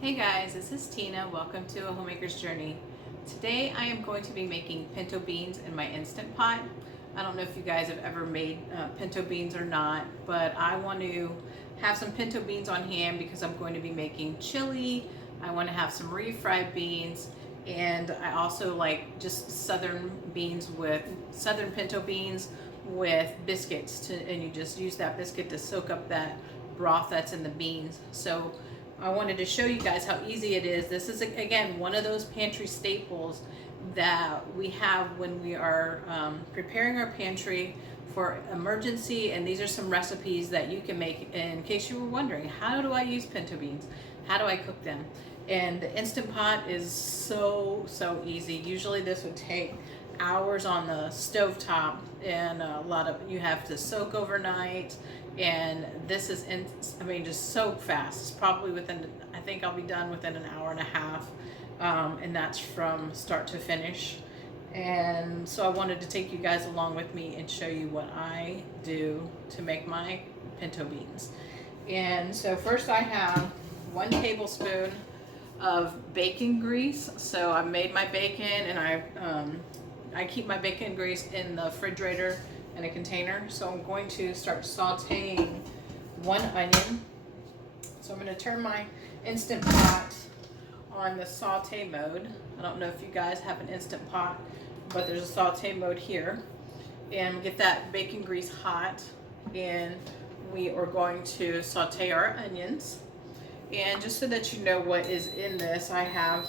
Hey guys, this is Tina. Welcome to A Homemaker's Journey. Today I am going to be making pinto beans in my Instant Pot. I don't know if you guys have ever made pinto beans or not, but I want to have some pinto beans on hand because I'm going to be making chili. I want to have some refried beans, and I also like just southern pinto beans with biscuits and you just use that biscuit to soak up that broth that's in the beans. So I wanted to show you guys how easy it is. This is, again, one of those pantry staples that we have when we are preparing our pantry for emergency, and these are some recipes that you can make in case you were wondering, how do I use pinto beans? How do I cook them? And the Instant Pot is so easy. Usually this would take hours on the stovetop, and you have to soak overnight, and this is just so fast. It's probably I think I'll be done within an hour and a half, and that's from start to finish. And so I wanted to take you guys along with me and show you what I do to make my pinto beans. And so first I have 1 tablespoon of bacon grease. So I made my bacon, and I keep my bacon grease in the refrigerator in a container. So I'm going to start sauteing 1 onion. So I'm going to turn my Instant Pot on the saute mode. I don't know if you guys have an Instant Pot, but there's a saute mode here. And get that bacon grease hot, and we are going to saute our onions. And just so that you know what is in this, I have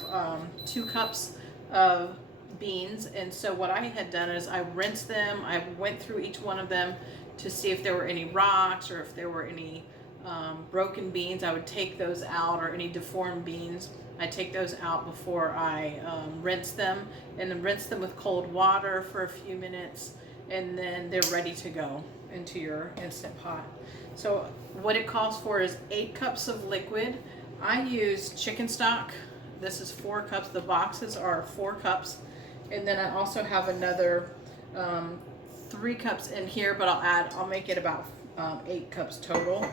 2 cups of beans. And so what I had done is I rinsed them. I went through each one of them to see if there were any rocks or if there were any broken beans. I would take those out, or any deformed beans. I take those out before I rinse them, and then rinse them with cold water for a few minutes, and then they're ready to go into your Instant Pot. So what it calls for is 8 cups of liquid. I use chicken stock. This is 4 cups. The boxes are 4 cups. And then I also have another 3 cups in here, but I'll make it about 8 cups total.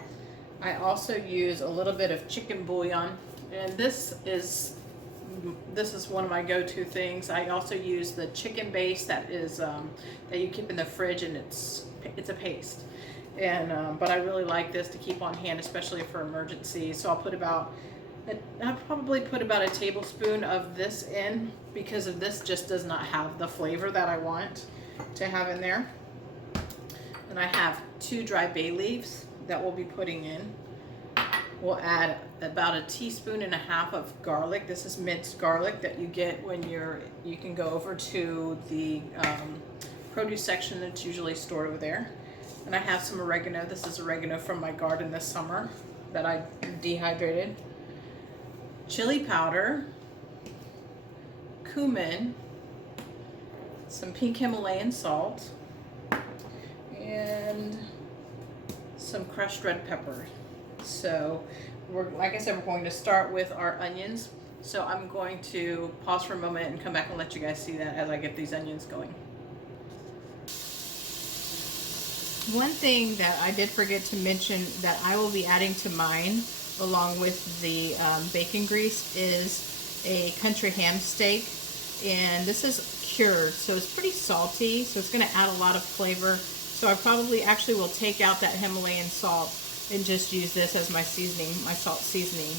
I also use a little bit of chicken bouillon, and this is one of my go-to things. I also use the chicken base that you keep in the fridge, and it's a paste. And but I really like this to keep on hand, especially for emergencies. So I'll probably put about a tablespoon of this in, because of this just does not have the flavor that I want to have in there. And I have 2 dry bay leaves that we'll be putting in. We'll add about 1.5 teaspoons of garlic. This is minced garlic that you get when you can go over to the produce section that's usually stored over there. And I have some oregano. This is oregano from my garden this summer that I dehydrated. Chili powder, cumin, some pink Himalayan salt, and some crushed red pepper. So like I said, we're going to start with our onions. So I'm going to pause for a moment and come back and let you guys see that as I get these onions going. One thing that I did forget to mention that I will be adding to mine along with the bacon grease is a country ham steak, and this is cured, so it's pretty salty, so it's going to add a lot of flavor. So I probably actually will take out that Himalayan salt and just use this as my seasoning, my salt seasoning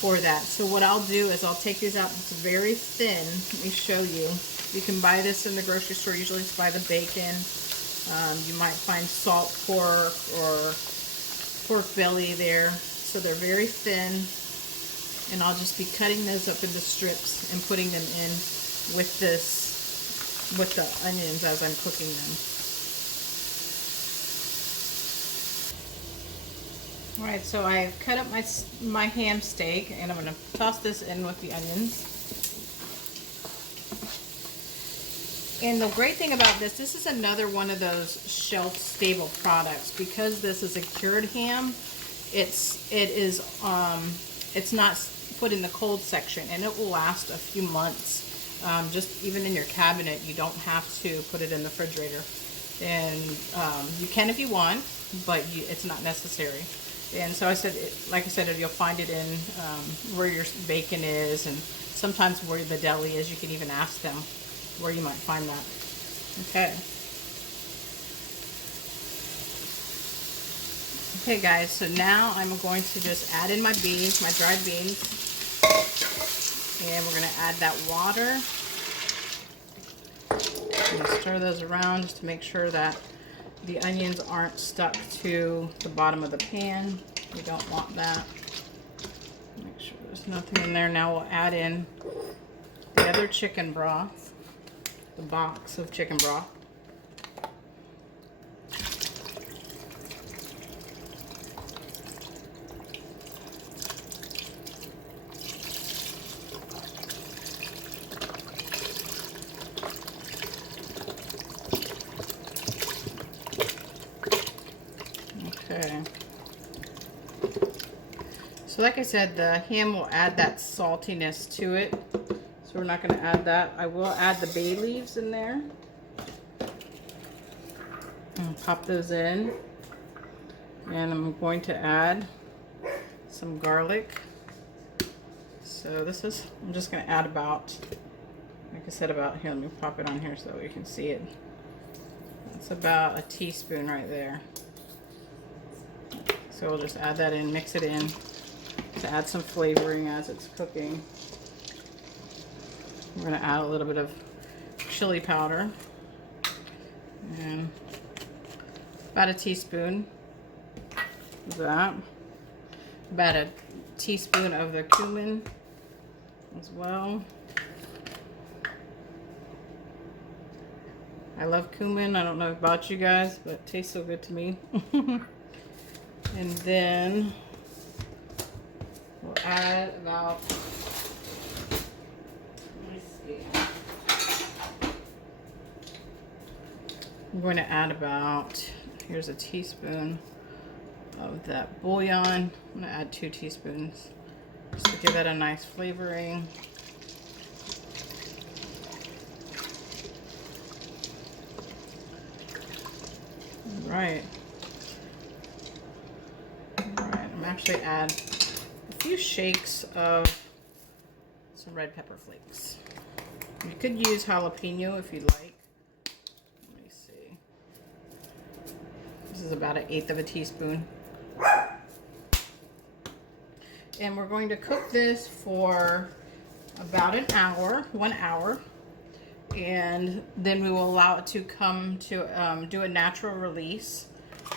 for that. So what I'll do is I'll take these out. It's very thin. Let me show you. You can buy this in the grocery store. Usually it's by the bacon. You might find salt pork or pork belly there. So they're very thin, and I'll just be cutting those up into strips and putting them in with the onions as I'm cooking them. All right, so I've cut up my ham steak, and I'm going to toss this in with the onions. And the great thing about this is another one of those shelf-stable products. Because this is a cured ham, it's not put in the cold section, and it will last a few months. Just even in your cabinet, you don't have to put it in the refrigerator. And you can if you want, but it's not necessary. And so I said, like I said, you'll find it in where your bacon is, and sometimes where the deli is. You can even ask them where you might find that. Okay. Okay guys, so now I'm going to just add in my beans, my dried beans. And we're going to add that water. And stir those around just to make sure that the onions aren't stuck to the bottom of the pan. We don't want that. Make sure there's nothing in there. Now we'll add in the other chicken broth, the box of chicken broth. Okay. So like I said, the ham will add that saltiness to it. So we're not going to add that. I will add the bay leaves in there. And pop those in. And I'm going to add some garlic. So this is, I'm just going to add about, like I said, about here. Let me pop it on here so that we can see it. It's about a teaspoon right there. So we'll just add that in, mix it in to add some flavoring as it's cooking. We're going to add a little bit of chili powder and about a teaspoon of that. About a teaspoon of the cumin as well. I love cumin. I don't know about you guys, but it tastes so good to me. And then we'll add about, let me see. I'm going to add about, here's a teaspoon of that bouillon. I'm going to add 2 teaspoons just to give that a nice flavoring. All right. Actually add a few shakes of some red pepper flakes. You could use jalapeno if you'd like. Let me see. This is about 1/8 of a teaspoon. And we're going to cook this for about an hour, 1 hour. And then we will allow it to come to do a natural release.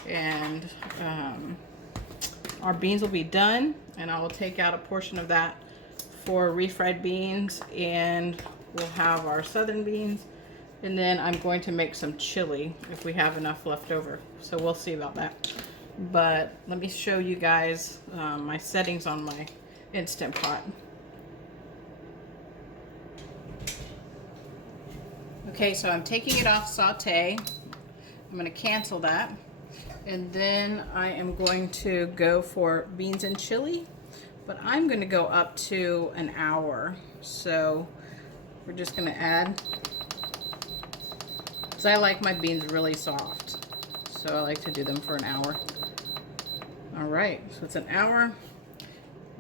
And our beans will be done, and I will take out a portion of that for refried beans, and we'll have our southern beans, and then I'm going to make some chili if we have enough left over. So we'll see about that. But let me show you guys my settings on my Instant Pot. Okay, so I'm taking it off saute. I'm going to cancel that. And then I am going to go for beans and chili, but I'm going to go up to an hour. So we're just going to add, because I like my beans really soft, so I like to do them for an hour. All right, so it's an hour,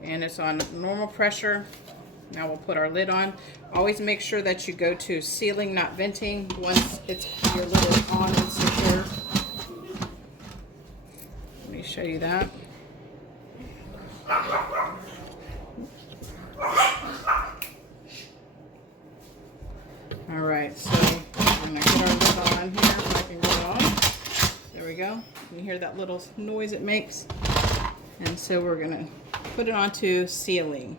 and it's on normal pressure. Now we'll put our lid on. Always make sure that you go to sealing, not venting, once your lid is on and secure. Show you that. All right, so I'm gonna get our lid on here so I can get it on. There we go. You hear that little noise it makes? And so we're gonna put it onto sealing,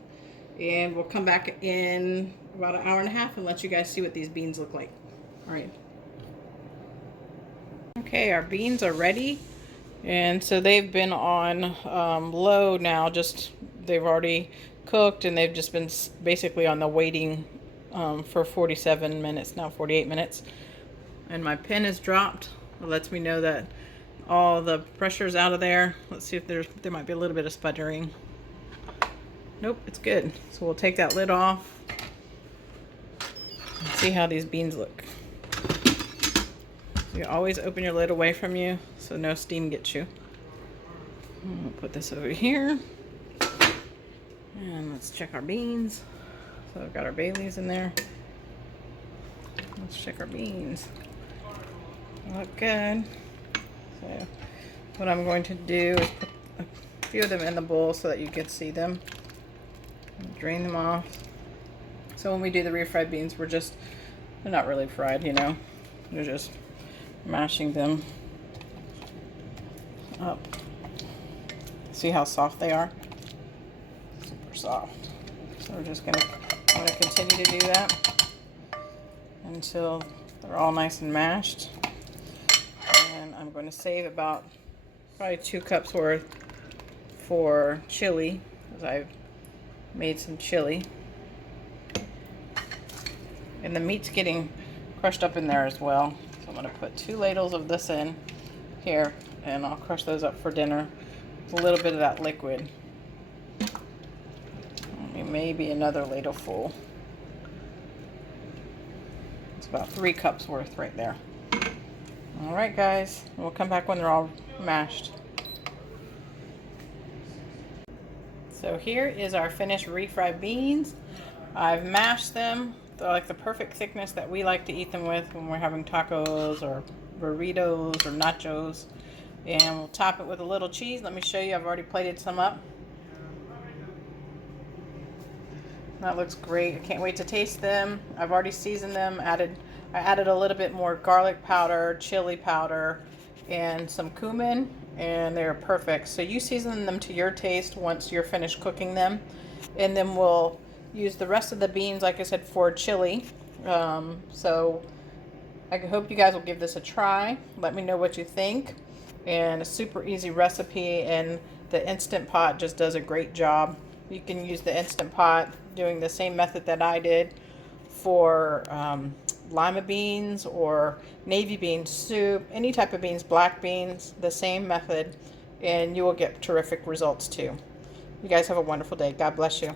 and we'll come back in about an hour and a half and let you guys see what these beans look like. All right. Okay, our beans are ready. And so they've been on low now, just they've already cooked, and they've just been basically on the waiting for 47 minutes, now 48 minutes. And my pen is dropped. It lets me know that all the pressure's out of there. Let's see if there might be a little bit of sputtering. Nope, it's good. So we'll take that lid off and see how these beans look. You always open your lid away from you so no steam gets you. We'll put this over here. And let's check our beans. So I've got our bay leaves in there. Let's check our beans. Look good. So what I'm going to do is put a few of them in the bowl so that you can see them. And drain them off. So when we do the refried beans, they're not really fried, you know. We're just mashing them up. See how soft they are? Super soft. So I'm gonna continue to do that until they're all nice and mashed. And I'm going to save about probably 2 cups worth for chili, because I've made some chili. And the meat's getting crushed up in there as well. So I'm going to put 2 ladles of this in here, and I'll crush those up for dinner. A little bit of that liquid. Maybe another ladle full. It's about 3 cups worth right there. Alright guys, we'll come back when they're all mashed. So here is our finished refried beans. I've mashed them. They're like the perfect thickness that we like to eat them with when we're having tacos or burritos or nachos. And we'll top it with a little cheese. Let me show you. I've already plated some up. That looks great. I can't wait to taste them. I've already seasoned them. I added a little bit more garlic powder, chili powder, and some cumin, and they're perfect. So you season them to your taste once you're finished cooking them. And then we'll use the rest of the beans, like I said, for chili. So I hope you guys will give this a try. Let me know what you think. And a super easy recipe, and the Instant Pot just does a great job. You can use the Instant Pot doing the same method that I did for lima beans or navy bean soup, any type of beans, black beans, the same method, and you will get terrific results too. You guys have a wonderful day. God bless you.